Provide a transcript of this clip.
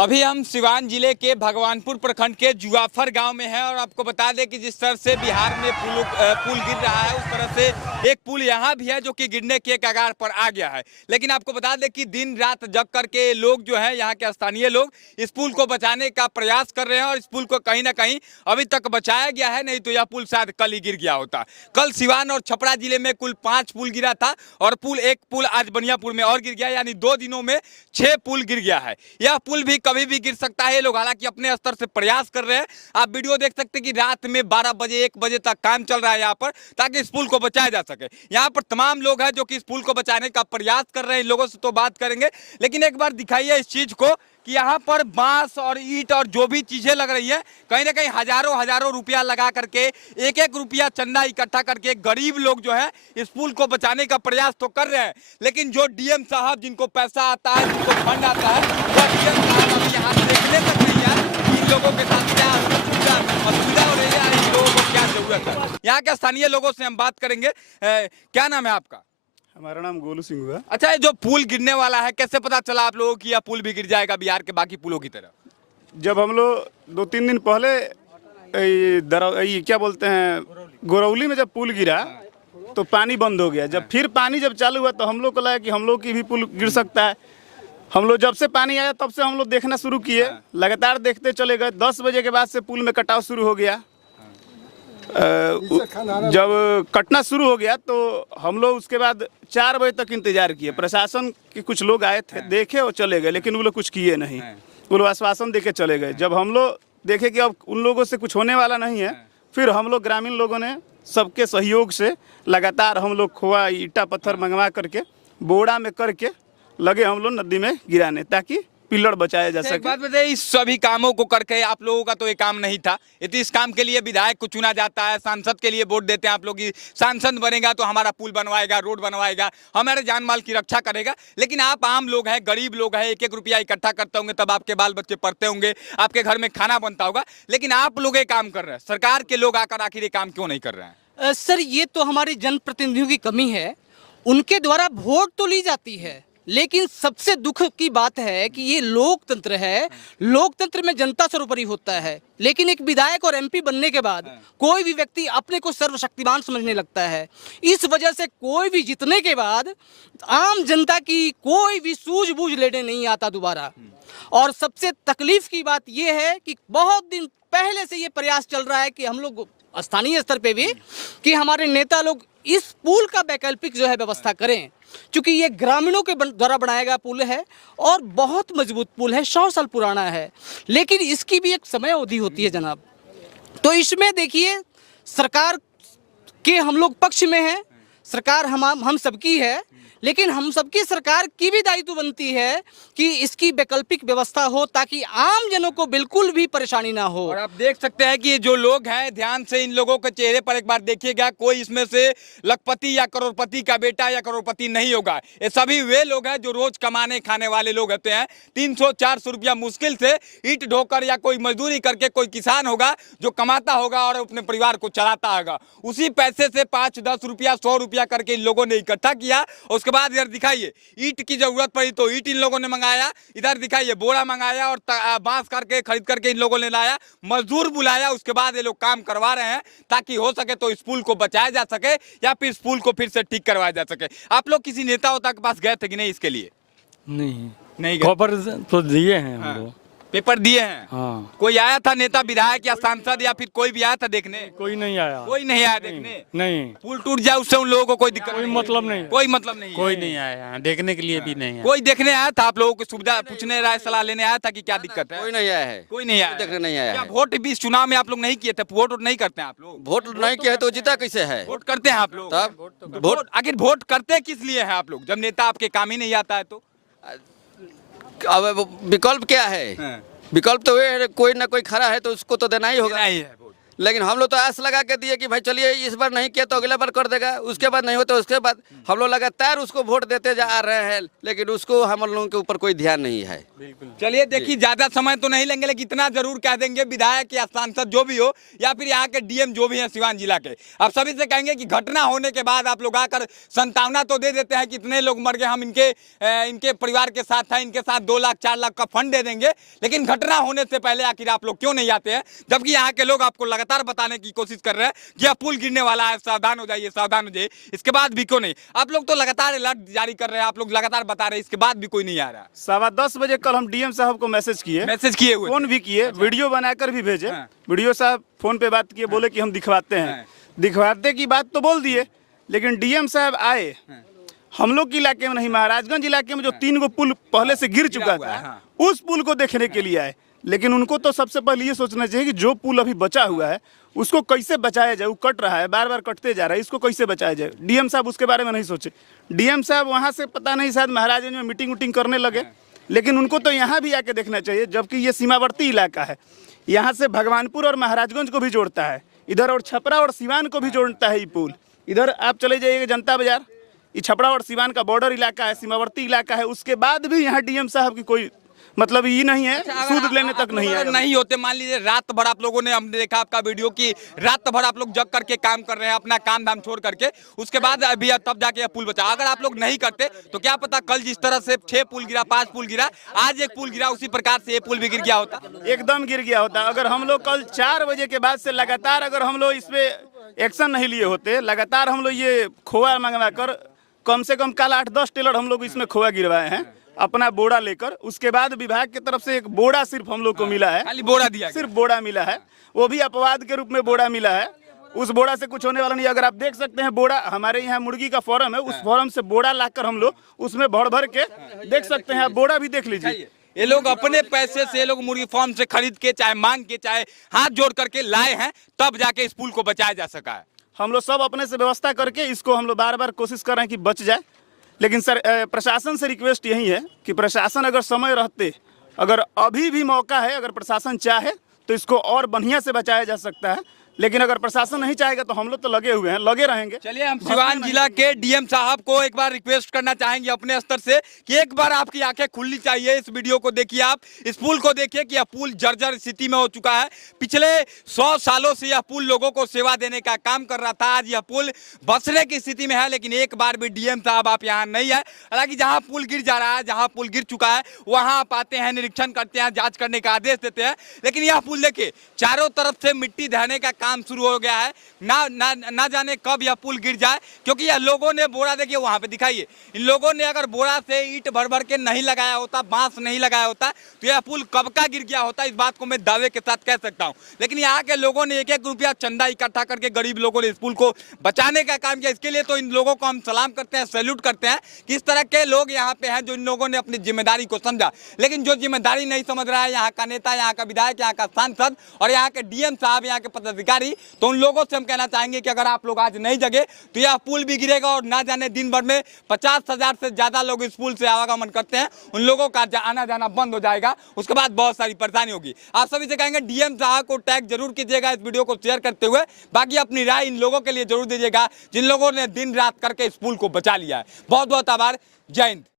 अभी हम सिवान जिले के भगवानपुर प्रखंड के जुआफर गांव में हैं और आपको बता दें कि जिस तरह से बिहार में पुल गिर रहा है उस तरह से एक पुल यहां भी है जो कि गिरने के कगार पर आ गया है। लेकिन आपको बता दें कि दिन रात जग करके लोग जो है यहाँ के स्थानीय लोग इस पुल को बचाने का प्रयास कर रहे हैं और इस पुल को कहीं ना कहीं अभी तक बचाया गया है, नहीं तो यह पुल शायद कल ही गिर गया होता। कल सिवान और छपरा जिले में कुल 5 पुल गिरा था और एक पुल आज बनियापुर में और गिर गया, यानी 2 दिनों में 6 पुल गिर गया है। यह पुल भी कभी भी गिर सकता है। लोग हालांकि अपने स्तर से प्रयास कर रहे हैं। आप वीडियो देख सकते हैं कि रात में 12 बजे 1 बजे तक काम चल रहा है यहाँ पर, ताकि इस पुल को बचाया जा सके। यहाँ पर तमाम लोग हैं जो कि इस पुल को बचाने का प्रयास कर रहे हैं। इन लोगों से तो बात करेंगे, लेकिन एक बार दिखाइए इस चीज को कि यहाँ पर बांस और ईंट और जो भी चीजें लग रही है, कहीं ना कहीं हजारों रुपया लगा करके एक रुपया चंदा इकट्ठा करके गरीब लोग जो है इस पुल को बचाने का प्रयास तो कर रहे हैं। लेकिन जो डीएम साहब जिनको पैसा आता है, जिनको फंड आता है, वह डीएम साहब अभी यहाँ देखने तक नहीं है इन लोगों के साथ क्या असुविधा हो रही है, इन लोगों को क्या जरूरत है। यहाँ के स्थानीय लोगों से हम बात करेंगे। क्या नाम है आपका? हमारा नाम गोलू सिंह हुआ। अच्छा, ये जो पुल गिरने वाला है, कैसे पता चला आप लोगों की यह पुल भी गिर जाएगा बिहार के बाकी पुलों की तरह? जब हम लोग 2-3 दिन पहले क्या बोलते हैं गोरौली में जब पुल गिरा तो पानी बंद हो गया। जब फिर पानी जब चालू हुआ तो हम लोग को लगा कि हम लोग की भी पुल गिर सकता है। हम लोग जब से पानी आया तब से हम लोग देखना शुरू किए, लगातार देखते चले गए। 10 बजे के बाद से पुल में कटाव शुरू हो गया। जब कटना शुरू हो गया तो हम लोग उसके बाद 4 बजे तक इंतजार किए। प्रशासन के कुछ लोग आए थे, देखे और चले गए, लेकिन वो लोग कुछ किए नहीं। वो लोग आश्वासन देके चले गए। जब हम लोग देखे कि अब उन लोगों से कुछ होने वाला नहीं है, फिर हम लोग ग्रामीण लोगों ने सबके सहयोग से लगातार हम लोग खोआ ईटा पत्थर मंगवा करके बोरा में करके लगे हम लोग नदी में गिराने, ताकि पिलर बचाया जा सके। एक बात बताइए, इस सभी कामों को करके आप लोगों का तो ये काम नहीं था। ये तो इस काम के लिए विधायक को चुना जाता है, सांसद के लिए वोट देते हैं आप लोग। सांसद बनेगा तो हमारा पुल बनवाएगा, रोड बनवाएगा, हमारे जान माल की रक्षा करेगा। लेकिन आप आम लोग हैं, गरीब लोग हैं, 1-1 रुपया इकट्ठा करते होंगे, तब आपके बाल बच्चे पढ़ते होंगे, आपके घर में खाना बनता होगा। लेकिन आप लोग ये काम कर रहे हैं, सरकार के लोग आकर आखिर ये काम क्यों नहीं कर रहे हैं? सर, ये तो हमारे जनप्रतिनिधियों की कमी है। उनके द्वारा वोट तो ली जाती है, लेकिन सबसे दुख की बात है कि ये लोकतंत्र है। लोकतंत्र में जनता सर्वोपरि होता है, लेकिन एक विधायक और एमपी बनने के बाद कोई भी व्यक्ति अपने को सर्वशक्तिमान समझने लगता है। इस वजह से कोई भी जीतने के बाद आम जनता की कोई भी सूझबूझ लेने नहीं आता दोबारा। और सबसे तकलीफ की बात यह है कि बहुत दिन पहले से ये प्रयास चल रहा है कि हम लोग स्थानीय स्तर पे भी कि हमारे नेता लोग इस पुल का वैकल्पिक जो है व्यवस्था करें, क्योंकि ये ग्रामीणों के द्वारा बनाया गया पुल है और बहुत मजबूत पुल है, 100 साल पुराना है। लेकिन इसकी भी एक समय अवधि होती है जनाब। तो इसमें देखिए, सरकार के हम लोग पक्ष में है, सरकार हम सबकी है, लेकिन हम सबकी सरकार की भी दायित्व बनती है कि इसकी वैकल्पिक व्यवस्था हो, ताकि आम जनों को बिल्कुल भी परेशानी ना हो। और आप देख सकते हैं कि ये जो लोग हैं, ध्यान से इन लोगों के चेहरे पर एक बार देखिएगा, कोई इसमें से लखपति या करोड़पति का बेटा या करोड़पति नहीं होगा। ये सभी वे लोग हैं जो रोज कमाने खाने वाले लोग होते हैं। 300-400 रुपया मुश्किल से ईंट ढोकर या कोई मजदूरी करके कोई किसान होगा जो कमाता होगा और अपने परिवार को चलाता होगा। उसी पैसे से 5-10 रुपया 100 रुपया करके इन लोगों ने इकट्ठा किया। उसके बाद इधर दिखाइए, ईंट की जरूरत पड़ी तो ईंट इन लोगों ने मंगाया। इधर दिखाइए, बोरा मंगाया और बांस करके खरीद करके इन लोगों ने लाया, मजदूर बुलाया। उसके बाद ये लोग काम करवा रहे हैं ताकि हो सके तो इस पुल को बचाया जा सके या फिर इस पुल को फिर से ठीक करवाया जा सके। आप लोग किसी नेता के पास गए थे कि नहीं इसके लिए? नहीं गए। खबर तो दिए हैं हम लोग, पेपर दिए हैं। हाँ। कोई आया था नेता, विधायक या सांसद या फिर कोई भी आया था देखने? कोई नहीं आया। कोई नहीं आया देखने? नहीं। पुल टूट जाए उससे उन लोगों को कोई दिक्कत कोई नहीं? मतलब नहीं। कोई मतलब नहीं? कोई नहीं आया देखने के लिए भी नहीं है। कोई देखने आया था? आप लोगों को सुविधा पूछने, राय सलाह लेने आया था कि क्या दिक्कत है? कोई नहीं आया है। कोई नहीं आया देखने नहीं आया क्या है। वोट भी इस चुनाव में आप लोग नहीं किए थे? वोट नहीं करते हैं आप लोग? वोट नहीं किया है तो जीता कैसे है? वोट करते हैं आप लोग? तब वोट आखिर वोट करते किस लिए हैं आप लोग, जब नेता आपके काम ही नहीं आता है तो? अब विकल्प क्या है? विकल्प तो ये है, कोई ना कोई खड़ा है तो उसको तो देना ही होगा। नहीं है वोट। लेकिन हम लोग तो आस लगा के दिए कि भाई चलिए इस बार नहीं किया तो अगला बार कर देगा, उसके बाद नहीं हो तो उसके बाद हम लोग लगातार उसको वोट देते जा रहे हैं, लेकिन उसको हम लोगों के ऊपर कोई ध्यान नहीं है। चलिए देखिए, ज्यादा समय तो नहीं लेंगे, लेकिन इतना जरूर कह देंगे विधायक या सांसद जो भी हो या फिर यहाँ के डीएम जो भी हैं सिवान जिला के, आप सभी से कहेंगे कि घटना होने के बाद आप लोग आकर संतावना तो दे देते हैं कि इतने लोग मर गए, हम इनके परिवार के साथ हैं, इनके साथ 2 लाख 4 लाख का फंड दे देंगे, लेकिन घटना होने से पहले आखिर आप लोग क्यों नहीं आते हैं? जबकि यहाँ के लोग आपको लगातार बताने की कोशिश कर रहे हैं कि अब पुल गिरने वाला है, सावधान हो जाइए, सावधान हो जाइए, इसके बाद भी क्यों नहीं? आप लोग तो लगातार अलर्ट जारी कर रहे हैं, आप लोग लगातार बता रहे हैं, इसके बाद भी कोई नहीं आ रहा। 10:15 बजे कल हम डीएम साहब को मैसेज किए हुए फोन भी किए, वीडियो बनाकर भी भेजे। वीडियो साहब फोन पे बात किए, बोले कि हम दिखवाते हैं, दिखवाते की बात तो बोल दिए, लेकिन डीएम साहब आए हम लोग के इलाके में नहीं, महाराजगंज इलाके में जो 3 गो पुल पहले से गिर चुका था उस पुल को देखने के लिए आए। लेकिन उनको तो सबसे पहले ये सोचना चाहिए कि जो पुल अभी बचा हुआ है उसको कैसे बचाया जाए, वो कट रहा है, बार बार कटते जा रहा है, इसको कैसे बचाया जाए। डीएम साहब उसके बारे में नहीं सोचे। डीएम साहब वहाँ से पता नहीं शायद महाराजगंज में मीटिंग उटिंग करने लगे, लेकिन उनको तो यहाँ भी आके देखना चाहिए, जबकि ये सीमावर्ती इलाका है, यहाँ से भगवानपुर और महाराजगंज को भी जोड़ता है, इधर और छपरा और सिवान को भी जोड़ता है ये पुल। इधर आप चले जाइएगा जनता बाजार, ये छपरा और सिवान का बॉर्डर इलाका है, सीमावर्ती इलाका है, उसके बाद भी यहाँ डीएम साहब की कोई मतलब ये नहीं है, सूद लेने तक नहीं है। नहीं होते, मान लीजिए रात भर आप लोगों ने, हमने देखा आपका वीडियो कि रात भर आप लोग जग करके काम कर रहे हैं, अपना काम धाम छोड़ करके, उसके बाद अभी तब जाके पुल बचा। अगर आप लोग नहीं करते तो क्या पता कल जिस तरह से 6 पुल गिरा, 5 पुल गिरा, आज 1 पुल गिरा, उसी प्रकार से ये पुल भी गिर गया होता, एकदम गिर गया होता। अगर हम लोग कल 4 बजे के बाद से लगातार अगर हम लोग इस पे एक्शन नहीं लिए होते, लगातार हम लोग ये खोआ मंगवा कर, कम से कम कल 8-10 टेलर हम लोग इसमें खोआ गिरवाए हैं अपना बोरा लेकर। उसके बाद विभाग की तरफ से एक बोरा सिर्फ हम लोग को मिला है, खाली बोरा दिया, सिर्फ बोरा मिला है, वो भी अपवाद के रूप में बोरा मिला है। उस बोरा से कुछ होने वाला नहीं। अगर आप देख सकते हैं बोरा, हमारे यहाँ मुर्गी का फार्म है, उस फार्म से बोरा लाकर हम लोग उसमें भर भर के देख सकते हैं, आप बोरा भी देख लीजिए। ये लोग अपने पैसे से, ये लोग मुर्गी फार्म से खरीद के, चाहे मांग के, चाहे हाथ जोड़ करके लाए हैं, तब जाके इस पुल को बचाया जा सका है। हम लोग सब अपने से व्यवस्था करके इसको हम लोग बार बार कोशिश कर रहे हैं कि बच जाए। लेकिन सर प्रशासन से रिक्वेस्ट यही है कि प्रशासन अगर समय रहते, अगर अभी भी मौका है, अगर प्रशासन चाहे तो इसको और बढ़िया से बचाया जा सकता है, लेकिन अगर प्रशासन नहीं चाहेगा तो हम लोग तो लगे हुए हैं, लगे रहेंगे। चलिए, हम सिवान जिला के डीएम साहब को एक बार रिक्वेस्ट करना चाहेंगे अपने स्तर से कि एक बार आपकी आंखें खुलनी चाहिए, इस वीडियो को देखिए, आप इस पुल को देखिए कि यह पुल जर्जर स्थिति में हो चुका है। पिछले 100 सालों से यह पुल लोगों को सेवा देने का काम कर रहा था, आज यह पुल बसने की स्थिति में है, लेकिन एक बार भी डीएम साहब आप यहाँ नहीं है। हालांकि जहाँ पुल गिर जा रहा है, जहाँ पुल गिर चुका है, वहाँ आप आते हैं, निरीक्षण करते हैं, जाँच करने का आदेश देते हैं, लेकिन यह पुल देखिए चारों तरफ से मिट्टी ढहने का काम शुरू हो गया है। ना जाने कब यह पुल गिर जाए, क्योंकि यह लोगों ने बोरा, देखिए वहां पे दिखाइए, इन लोगों ने अगर बोरा से ईंट भर भर के नहीं लगाया होता, बांस नहीं लगाया होता, तो यह पुल कब का गिर गया होता, इस बात को मैं दावे के साथ कह सकता हूं। लेकिन यहाँ के लोगों ने 1-1 रुपया चंदा इकट्ठा करके, गरीब लोगों ने इस पुल को बचाने का काम किया। इसके लिए तो इन लोगों को हम सलाम करते हैं, सैल्यूट करते हैं कि इस तरह के लोग यहाँ पे हैं जो इन लोगों ने अपनी जिम्मेदारी को समझा। लेकिन जो जिम्मेदारी नहीं समझ रहा है यहाँ का नेता, यहाँ का विधायक, यहाँ का सांसद और यहाँ के डीएम साहब, यहाँ के पदाधिकारी, तो उन लोगों से हम कहना चाहेंगे कि अगर आप लोग आज नहीं जगे तो यह पुल भी गिरेगा और ना जाने दिन भर में 50,000 से ज्यादा लोग इस पुल से आवागमन करते हैं, उन लोगों का आना जाना बंद हो जाएगा, उसके बाद बहुत सारी परेशानी होगी। आप सभी से कहेंगे डीएम साहब को टैग जरूर कीजिएगा इस वीडियो को शेयर करते हुए, बाकी अपनी राय इन लोगों के लिए जरूर दीजिएगा जिन लोगों ने दिन रात करके इस पुल को बचा लिया है। बहुत बहुत आभार, जय हिंद।